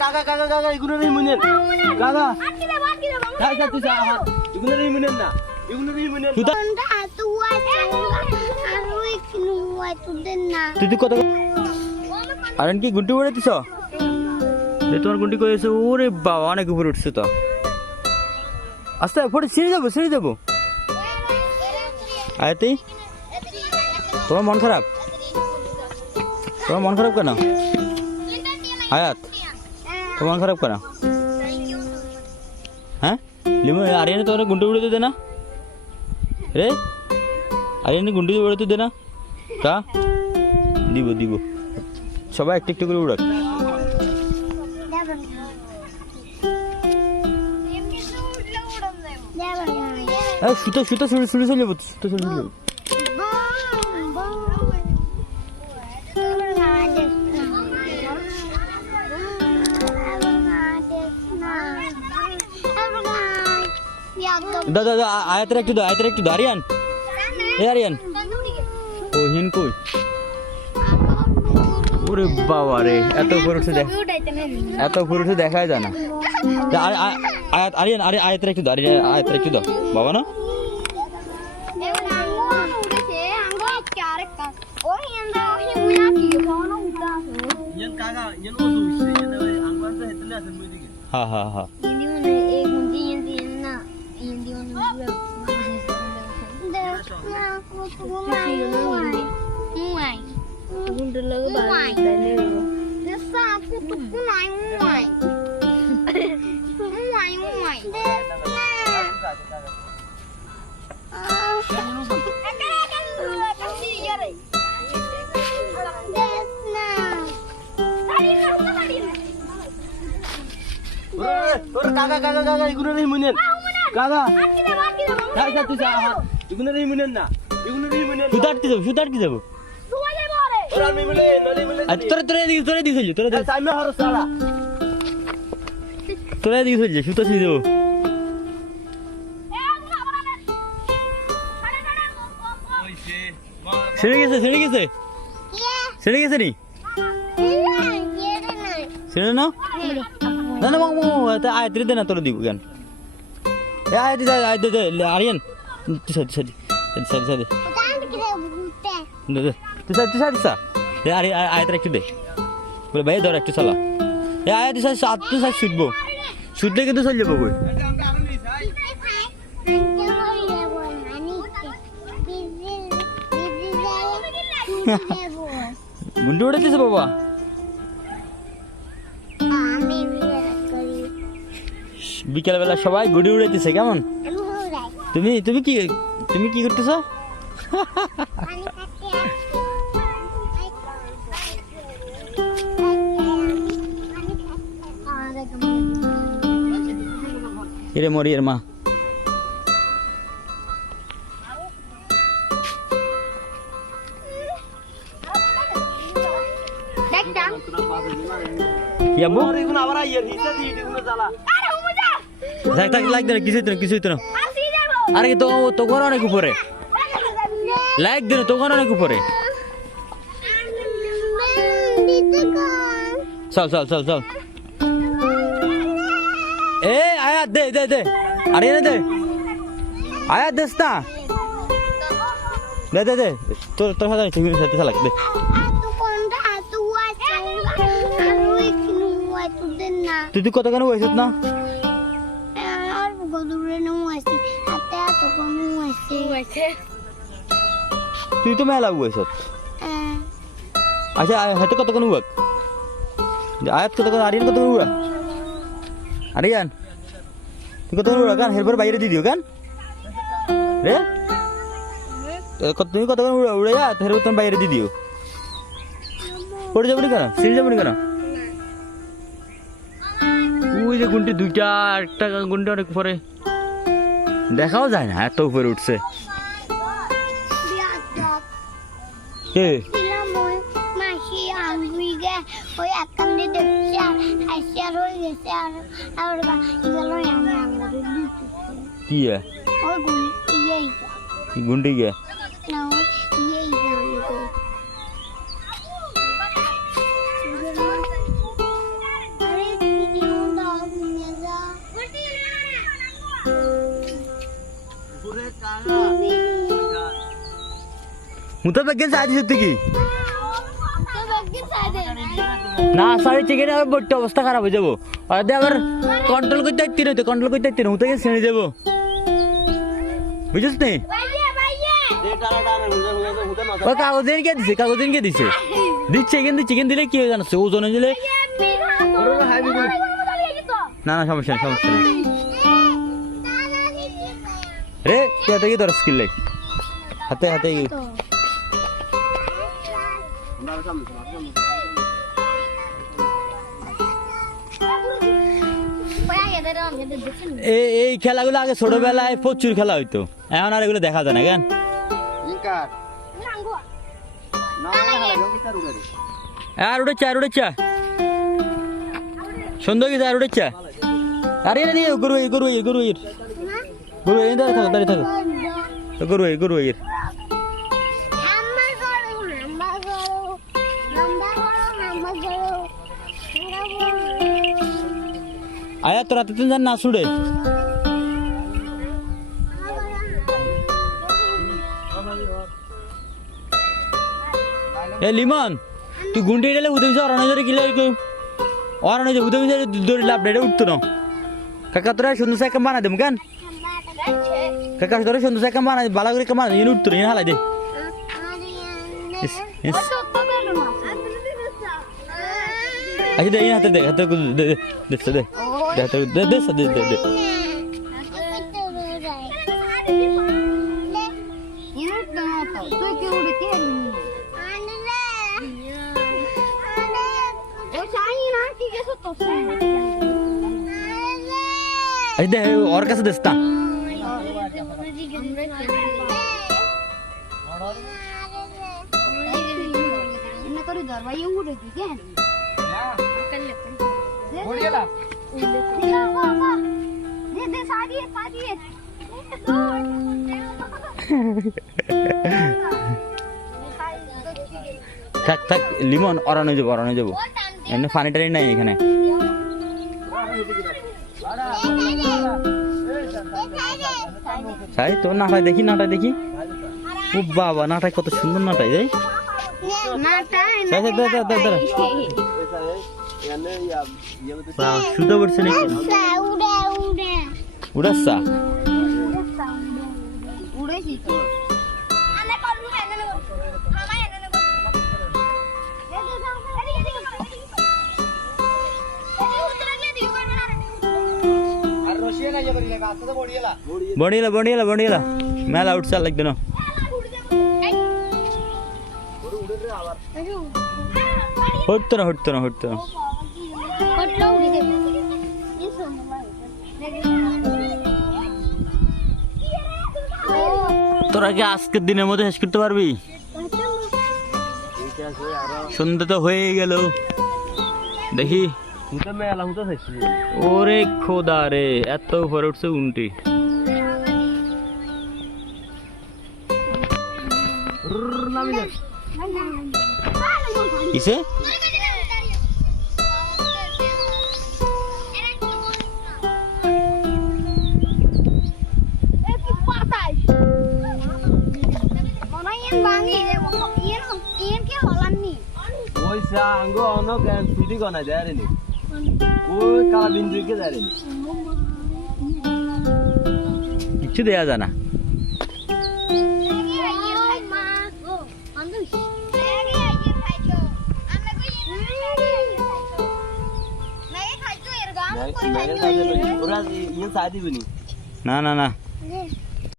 Kakak igun nih munyen. Kakak. Kakak tuh sah. Igun nih munyen na. Igun nih munyen. Sudah. Tuh kota. Aran ki gunti bore tuh sah. Betul gunti kau itu ure bawa anak kubur itu tuh. Asta, pore sini jabo. Ayati. Tomar मन खराब करना आयात तो मन खराब करना हैं limo Aryan तो गुंडे उड़े तो देना रे आर्यन गुंडे उड़े तो देना का दीबो सबाई एक टिक করে উড়াক ए सुतो सुले যাবো সুতো সুলে যাবো দাদা আয়াতের একটু দাও আরিয়ান আরিয়ান ও হিন কই ওরে বাবা রে এত উপরে উঠে দেখাই যায় না আরিয়ান আয়াতের একটু দাও বাবা না হ্যাঁ Kakak igun nih munyen. Kakak. Kakak tuh sah. Igun nih munyen na. Sudah ki jabo. Orang mimule. Tore di selju. Saya harus salah. Tore di selju. Sudah sih jabo. Sini gese. Nih. Sini no? না mau ayat itu na tolo dibu kan ayat itu Aryan sadi ayat একটু দে বলে ভাই ধর একটু চালা ayat itu satu saya শুটবো শুটলে কিন্তু চলে যাবো কই গুন্ডি উড়াইতেছে বাবা বিকেল বেলা সবাই গুড়ি উড়াইতেছে কেমন তুমি কি করতেছো এরে মরিয়ের মা কি আব্বু আবার আইয়ার হিসা দি দিগুলো জ্বালা থাক লাইক দে কিছুই তো না আরে তো কোন অনেক উপরে লাইক দে তো কোন অনেক উপরে চল এ আয়াত দে আরে না দে আয়াত দেস না দে তোর হাতে ঠিক আছে চালাক দে তুই কত কেন হয়েছিস না তুই তো মেলা হয়েছ আচ্ছা হাতে কত কেন উড়াক আয়াত কত কেন আরিয়ান কত উড়া আরিয়ান তুই কত উড়া গান হেরবার বাইরে দিয়ে দিও গান রে তুমি কত কেন উড়ে যা হেরবার তুমি বাইরে দিয়ে দিও পড়ে যাবো কেন সিঁড়ি যাবো কেন ওই যে গুন্টি দুইটা একটা গুন্টি অনেক পরে দেখাও যায় না এত উপরে উঠছে কে কি গুন্ডি গে মুতা বেগে সাদি সত্যি কি না সারি চিকেন আর বড় অবস্থা খারাপ হয়ে যাবো আর আবার কন্ট্রোল করতে পারতি না তো কন্ট্রোল করতে পারতি না উঠে ছেড়ে যাবো বুঝছিস নি ও কাগজের কে দিছে কাগজের কে দিছে দিচ্ছে কিন্তু চিকেন দিলে কি হয় জানো ওজনে দিলে না না সমস্যা নেই সমস্যা নেই রে তুই হাতে কি তোর স্কিল লাই হাতে হাতে এই খেলাগুলো আগে ছোটবেলায় প্রচুর খেলা হইতো এখন আর এগুলো দেখা যায় না কেন আর উঠেছে আর উঠেছে সুন্দর গেছে আর উঠেছে আরে গরু গরু গরু গরু দাঁড়িয়ে থাকো দাঁড়িয়ে থাকো গরু গরু আয়া তোরা তো জান না ছুড়ে এ লিমন তুই গুন্ডি গেলে উদয় অরণ ধরে গেলে অরণ উদয় দৌড়ি লাভ ডেটে উঠতো না কাকা তোরা সুন্দর সাইকেল বানা দেব কেন কাকা তোরা সুন্দর সাইকেল বানা বালা করে বানা দিয়ে উঠতো না হালাই দে আচ্ছা দে হাতে দে হাতে দে দে দে হাতে দে দে দে দে দে আচ্ছা দে ওর কাছে দেস্তা থাক থাক লিমন অরানো যাবো এমনি পানি টানি নাই এখানে তাই তো নাটাই দেখি ও বাবা নাটাই কত সুন্দর নাটাই যাই শুধু পড়ছে নাকি উড়াচ্ছা বড়িয়েলা মেলা উঠছে লাগবে না হটতো না তোরা কি আজকের দিনের মধ্যে শেষ করতে পারবি সন্ধ্যা তো হয়ে গেল দেখি ওরে খোদা রে এত উপরে উঠছে উন্টি কিসে কিছু দেয়া যায় না না